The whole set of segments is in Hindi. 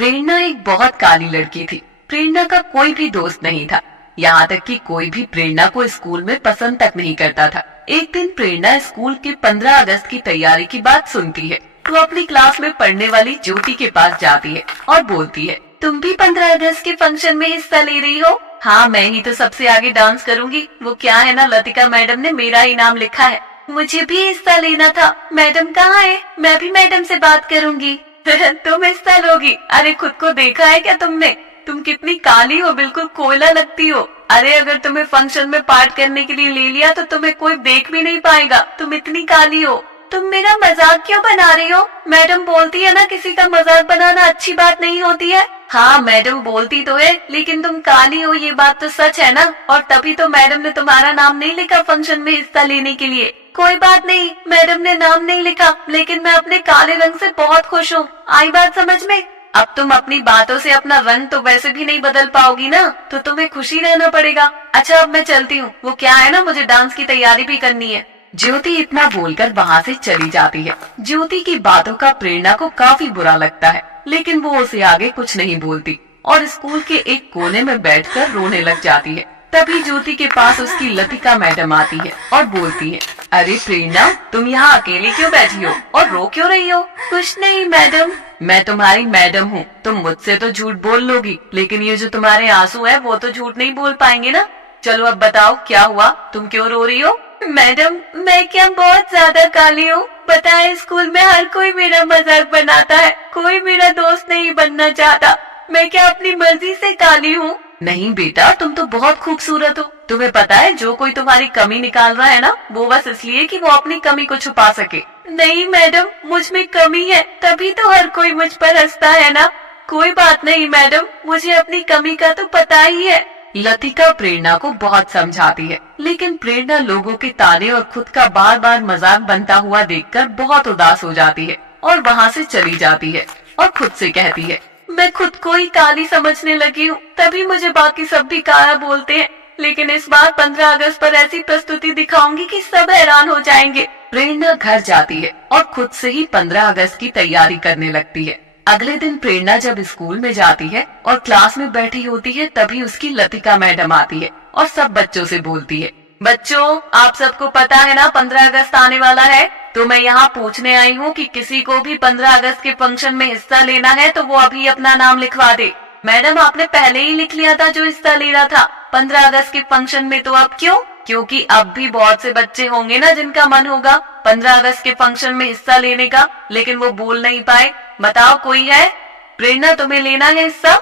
प्रेरणा एक बहुत काली लड़की थी। प्रेरणा का कोई भी दोस्त नहीं था, यहाँ तक कि कोई भी प्रेरणा को स्कूल में पसंद तक नहीं करता था। एक दिन प्रेरणा स्कूल के 15 अगस्त की तैयारी की बात सुनती है तो अपनी क्लास में पढ़ने वाली ज्योति के पास जाती है और बोलती है, तुम भी 15 अगस्त के फंक्शन में हिस्सा ले रही हो? हाँ, मैं ही तो सबसे आगे डांस करूंगी। वो क्या है ना, लतिका मैडम ने मेरा ही नाम लिखा है। मुझे भी हिस्सा लेना था। मैडम कहाँ है? मैं भी मैडम से बात करूंगी। तुम हिस्सा लोगी? अरे खुद को देखा है क्या तुमने? तुम कितनी काली हो, बिल्कुल कोयला लगती हो। अरे अगर तुम्हें फंक्शन में पार्ट करने के लिए ले लिया तो तुम्हें कोई देख भी नहीं पाएगा, तुम इतनी काली हो। तुम मेरा मजाक क्यों बना रही हो? मैडम बोलती है ना, किसी का मजाक बनाना अच्छी बात नहीं होती है। हाँ, मैडम बोलती तो है, लेकिन तुम काली हो ये बात तो सच है ना। और तभी तो मैडम ने तुम्हारा नाम नहीं लिखा फंक्शन में हिस्सा लेने के लिए। कोई बात नहीं, मैडम ने नाम नहीं लिखा, लेकिन मैं अपने काले रंग से बहुत खुश हूँ। आई बात समझ में? अब तुम अपनी बातों से अपना रंग तो वैसे भी नहीं बदल पाओगी ना, तो तुम्हें खुशी रहना पड़ेगा। अच्छा, अब मैं चलती हूँ। वो क्या है ना, मुझे डांस की तैयारी भी करनी है। ज्योति इतना बोलकर वहाँ से चली जाती है। ज्योति की बातों का प्रेरणा को काफी बुरा लगता है, लेकिन वो उसे आगे कुछ नहीं बोलती और स्कूल के एक कोने में बैठकर रोने लग जाती है। तभी ज्योति के पास उसकी लतिका मैडम आती है और बोलती है, अरे प्रेरणा, तुम यहाँ अकेले क्यों बैठी हो और रो क्यों रही हो? कुछ नहीं मैडम, मैं तुम्हारी मैडम हूँ। तुम मुझसे तो झूठ बोल लोगी, लेकिन ये जो तुम्हारे आंसू है वो तो झूठ नहीं बोल पाएंगे ना। चलो अब बताओ क्या हुआ, तुम क्यों रो रही हो? मैडम, मैं क्या बहुत ज्यादा काली हूँ? पता है, स्कूल में हर कोई मेरा मजाक बनाता है, कोई मेरा दोस्त नहीं बनना चाहता। मैं क्या अपनी मर्जी से काली हूँ? नहीं बेटा, तुम तो बहुत खूबसूरत हो। तुम्हें पता है, जो कोई तुम्हारी कमी निकाल रहा है ना, वो बस इसलिए कि वो अपनी कमी को छुपा सके। नहीं मैडम, मुझ में कमी है, तभी तो हर कोई मुझ पर हंसता है ना। कोई बात नहीं मैडम, मुझे अपनी कमी का तो पता ही है। लतिका प्रेरणा को बहुत समझाती है, लेकिन प्रेरणा लोगों के ताने और खुद का बार बार मजाक बनता हुआ देखकर बहुत उदास हो जाती है और वहाँ से चली जाती है और खुद से कहती है, मैं खुद को ही काली समझने लगी हूँ, तभी मुझे बाकी सब भी काला बोलते हैं। लेकिन इस बार 15 अगस्त पर ऐसी प्रस्तुति दिखाऊंगी कि सब हैरान हो जाएंगे। प्रेरणा घर जाती है और खुद से ही 15 अगस्त की तैयारी करने लगती है। अगले दिन प्रेरणा जब स्कूल में जाती है और क्लास में बैठी होती है, तभी उसकी लतिका मैडम आती है और सब बच्चों से बोलती है, बच्चों, आप सबको पता है ना 15 अगस्त आने वाला है, तो मैं यहाँ पूछने आई हूँ कि किसी को भी 15 अगस्त के फंक्शन में हिस्सा लेना है तो वो अभी अपना नाम लिखवा दे। मैडम, आपने पहले ही लिख लिया था जो हिस्सा ले रहा था 15 अगस्त के फंक्शन में, तो अब क्यों? क्योंकि अब भी बहुत से बच्चे होंगे ना जिनका मन होगा 15 अगस्त के फंक्शन में हिस्सा लेने का, लेकिन वो बोल नहीं पाए। बताओ, कोई है? प्रेरणा, तुम्हें लेना है हिस्सा?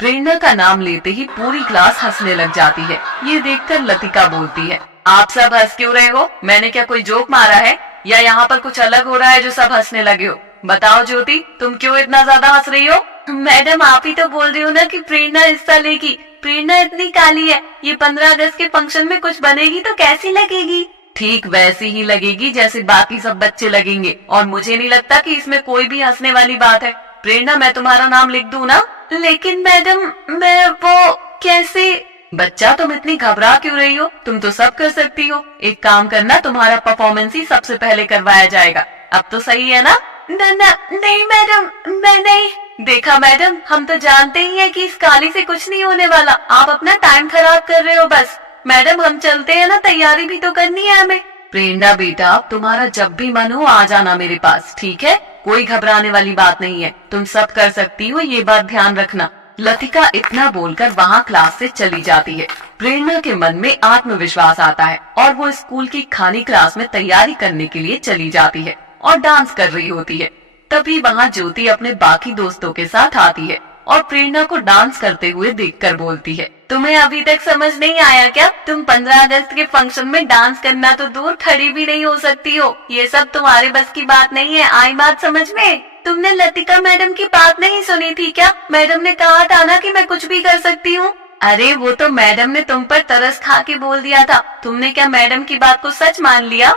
प्रेरणा का नाम लेते ही पूरी क्लास हंसने लग जाती है। ये देखकर लतिका बोलती है, आप सब हंस क्यों रहे हो? मैंने क्या कोई जोक मारा है, या यहाँ पर कुछ अलग हो रहा है जो सब हंसने लगे हो? बताओ ज्योति, तुम क्यों इतना ज्यादा हंस रही हो? मैडम, आप ही तो बोल रही हो ना कि प्रेरणा हिस्सा लेगी। प्रेरणा इतनी काली है, ये 15 अगस्त के फंक्शन में कुछ बनेगी तो कैसी लगेगी? ठीक वैसी ही लगेगी जैसे बाकी सब बच्चे लगेंगे, और मुझे नहीं लगता कि इसमें कोई भी हंसने वाली बात है। प्रेरणा, मैं तुम्हारा नाम लिख दूं ना? लेकिन मैडम, मैं वो कैसे? बच्चा, तुम इतनी घबरा क्यों रही हो? तुम तो सब कर सकती हो। एक काम करना, तुम्हारा परफॉर्मेंस ही सबसे पहले करवाया जाएगा। अब तो सही है ना? नहीं मैडम, मैं नहीं। देखा मैडम, हम तो जानते ही हैं कि इस काली से कुछ नहीं होने वाला, आप अपना टाइम खराब कर रहे हो बस। मैडम, हम चलते हैं ना, तैयारी भी तो करनी है हमें। प्रेरणा बेटा, तुम्हारा जब भी मन हो आ जाना मेरे पास, ठीक है? कोई घबराने वाली बात नहीं है, तुम सब कर सकती हो, ये बात ध्यान रखना। लतिका इतना बोलकर वहाँ क्लास से चली जाती है। प्रेरणा के मन में आत्मविश्वास आता है और वो स्कूल की खानी क्लास में तैयारी करने के लिए चली जाती है और डांस कर रही होती है। तभी वहाँ ज्योति अपने बाकी दोस्तों के साथ आती है और प्रेरणा को डांस करते हुए देखकर बोलती है, तुम्हें अभी तक समझ नहीं आया क्या? तुम 15 अगस्त के फंक्शन में डांस करना तो दूर, खड़ी भी नहीं हो सकती हो। ये सब तुम्हारे बस की बात नहीं है। आई बात समझ में? तुमने लतिका मैडम की बात नहीं सुनी थी क्या? मैडम ने कहा था ना कि मैं कुछ भी कर सकती हूँ। अरे वो तो मैडम ने तुम पर तरस खा के बोल दिया था, तुमने क्या मैडम की बात को सच मान लिया?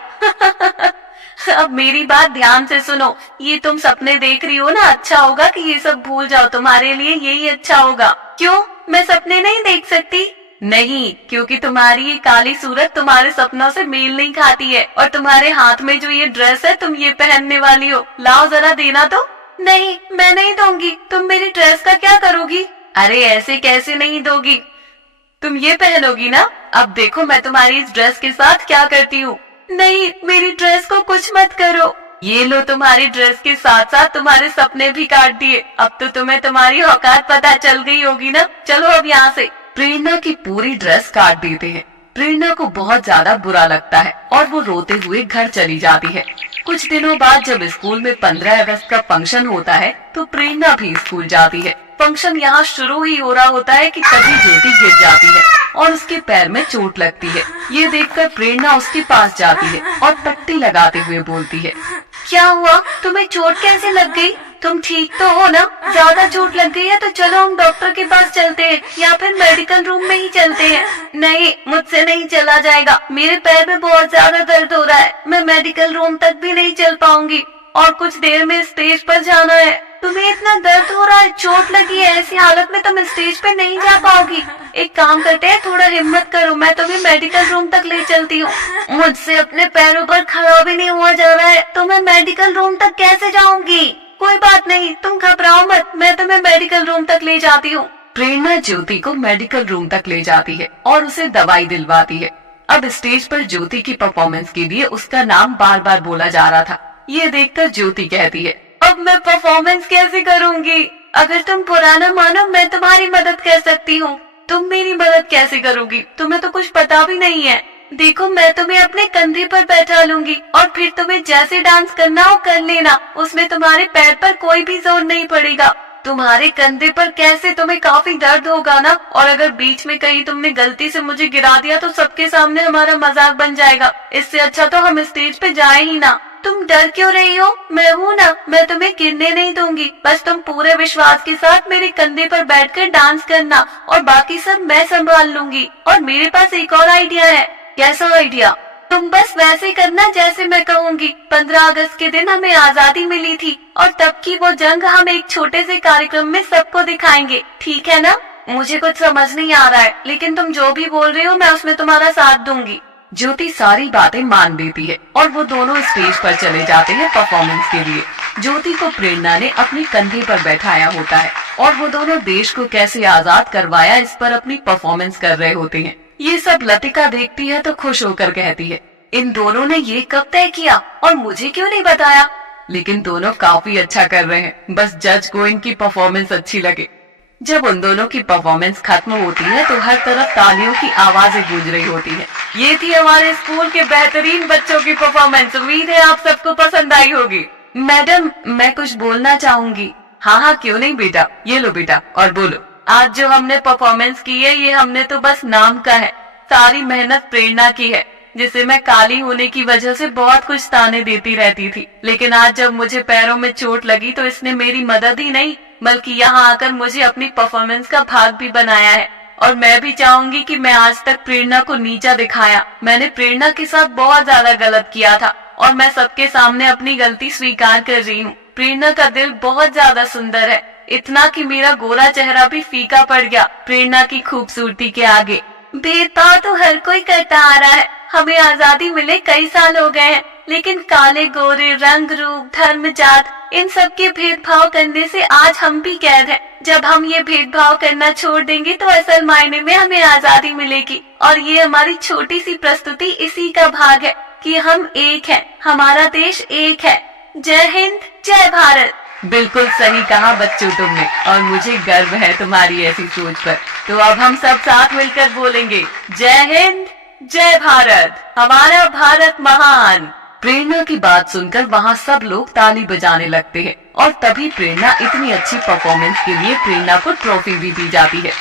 अब मेरी बात ध्यान से सुनो, ये तुम सपने देख रही हो ना, अच्छा होगा कि ये सब भूल जाओ, तुम्हारे लिए यही अच्छा होगा। क्यों, मैं सपने नहीं देख सकती? नहीं, क्योंकि तुम्हारी ये काली सूरत तुम्हारे सपनों से मेल नहीं खाती है, और तुम्हारे हाथ में जो ये ड्रेस है तुम ये पहनने वाली हो, लाओ जरा देना तो। नहीं, मैं नहीं दूंगी। तुम मेरी ड्रेस का क्या करोगी? अरे ऐसे कैसे नहीं दोगी, तुम ये पहनोगी ना। अब देखो मैं तुम्हारी इस ड्रेस के साथ क्या करती हूँ। नहीं, मेरी ड्रेस को कुछ मत करो। ये लो, तुम्हारी ड्रेस के साथ साथ तुम्हारे सपने भी काट दिए। अब तो तुम्हें तुम्हारी औकात पता चल गई होगी ना। चलो अब यहाँ से। प्रेरणा की पूरी ड्रेस काट देते हैं। प्रेरणा को बहुत ज्यादा बुरा लगता है और वो रोते हुए घर चली जाती है। कुछ दिनों बाद जब स्कूल में 15 अगस्त का फंक्शन होता है तो प्रेरणा भी स्कूल जाती है। फंक्शन यहाँ शुरू ही हो रहा होता है कि तभी ज्योति गिर जाती है और उसके पैर में चोट लगती है। ये देखकर प्रेरणा उसके पास जाती है और पट्टी लगाते हुए बोलती है, क्या हुआ? तुम्हें चोट कैसे लग गई? तुम ठीक तो हो ना? ज्यादा चोट लग गई है तो चलो हम डॉक्टर के पास चलते हैं या फिर मेडिकल रूम में ही चलते हैं। नहीं, मुझसे नहीं चला जाएगा। मेरे पैर में बहुत ज्यादा दर्द हो रहा है। मैं मेडिकल रूम तक भी नहीं चल पाऊंगी और कुछ देर में स्टेज पर जाना है। तुम्हें इतना दर्द हो रहा है, चोट लगी है, ऐसी हालत में तुम स्टेज पे नहीं जा पाओगी। एक काम करते हैं, थोड़ा हिम्मत करो, मैं तुम्हें मेडिकल रूम तक ले चलती हूँ। मुझसे अपने पैरों पर खड़ा भी नहीं हुआ जा रहा है तो मैं मेडिकल रूम तक कैसे जाऊंगी? कोई बात नहीं, तुम घबराओ मत, मैं तुम्हें मेडिकल रूम तक ले जाती हूँ। प्रेरणा ज्योति को मेडिकल रूम तक ले जाती है और उसे दवाई दिलवाती है। अब स्टेज पर ज्योति की परफॉर्मेंस के लिए उसका नाम बार बार बोला जा रहा था। ये देखकर ज्योति कहती है, अब मैं परफॉर्मेंस कैसे करूंगी? अगर तुम पुराना मानो मैं तुम्हारी मदद कर सकती हूँ। तुम मेरी मदद कैसे करोगी? तुम्हें तो कुछ पता भी नहीं है। देखो, मैं तुम्हें अपने कंधे पर बैठा लूंगी और फिर तुम्हें जैसे डांस करना हो कर लेना। उसमें तुम्हारे पैर पर कोई भी जोर नहीं पड़ेगा। तुम्हारे कंधे पर कैसे तुम्हें काफी दर्द होगा ना, और अगर बीच में कहीं तुमने गलती से मुझे गिरा दिया तो सबके सामने हमारा मजाक बन जाएगा। इससे अच्छा तो हम स्टेज पे जाए ही ना। तुम डर क्यों रही हो? मैं हूँ ना, मैं तुम्हें गिरने नहीं दूंगी। बस तुम पूरे विश्वास के साथ मेरे कंधे पर बैठकर डांस करना और बाकी सब मैं संभाल लूंगी। और मेरे पास एक और आइडिया है। कैसा आइडिया? तुम बस वैसे करना जैसे मैं कहूँगी। 15 अगस्त के दिन हमें आजादी मिली थी और तब की वो जंग हम एक छोटे से कार्यक्रम में सबको दिखाएंगे, ठीक है ना? मुझे कुछ समझ नहीं आ रहा है, लेकिन तुम जो भी बोल रही हो मैं उसमें तुम्हारा साथ दूंगी। ज्योति सारी बातें मान लेती है और वो दोनों स्टेज पर चले जाते हैं परफॉर्मेंस के लिए। ज्योति को प्रेरणा ने अपने कंधे पर बैठाया होता है और वो दोनों देश को कैसे आजाद करवाया इस पर अपनी परफॉर्मेंस कर रहे होते हैं। ये सब लतिका देखती है तो खुश होकर कहती है, इन दोनों ने ये कब तय किया और मुझे क्यों नहीं बताया? लेकिन दोनों काफी अच्छा कर रहे हैं, बस जज को इनकी परफॉर्मेंस अच्छी लगे। जब उन दोनों की परफॉर्मेंस खत्म होती है तो हर तरफ तालियों की आवाजें गूंज रही होती है। ये थी हमारे स्कूल के बेहतरीन बच्चों की परफॉर्मेंस। उम्मीद है आप सबको पसंद आई होगी। मैडम, मैं कुछ बोलना चाहूंगी। हाँ हाँ, क्यों नहीं बेटा, ये लो बेटा और बोलो। आज जो हमने परफॉर्मेंस की है ये हमने तो बस नाम का है, सारी मेहनत प्रेरणा की है, जिसे मैं काली होने की वजह से बहुत कुछ ताने देती रहती थी। लेकिन आज जब मुझे पैरों में चोट लगी तो इसने मेरी मदद ही नहीं बल्कि यहाँ आकर मुझे अपनी परफॉर्मेंस का भाग भी बनाया है। और मैं भी चाहूंगी कि मैं आज तक प्रेरणा को नीचा दिखाया। मैंने प्रेरणा के साथ बहुत ज्यादा गलत किया था और मैं सबके सामने अपनी गलती स्वीकार कर रही हूँ। प्रेरणा का दिल बहुत ज्यादा सुंदर है, इतना कि मेरा गोरा चेहरा भी फीका पड़ गया प्रेरणा की खूबसूरती के आगे। भेदभाव तो हर कोई करता आ रहा है। हमें आजादी मिले कई साल हो गए हैं, लेकिन काले गोरे, रंग रूप, धर्म, जात, इन सब के भेदभाव करने से आज हम भी कैद हैं। जब हम ये भेदभाव करना छोड़ देंगे तो असल मायने में हमें आजादी मिलेगी। और ये हमारी छोटी सी प्रस्तुति इसी का भाग है कि हम एक हैं, हमारा देश एक है। जय हिंद, जय भारत। बिल्कुल सही कहा बच्चों तुमने, और मुझे गर्व है तुम्हारी ऐसी सोच पर। तो अब हम सब साथ मिलकर बोलेंगे, जय हिंद, जय भारत, हमारा भारत महान। प्रेरणा की बात सुनकर वहाँ सब लोग ताली बजाने लगते हैं और तभी प्रेरणा इतनी अच्छी परफॉर्मेंस के लिए प्रेरणा को ट्रॉफी भी दी जाती है।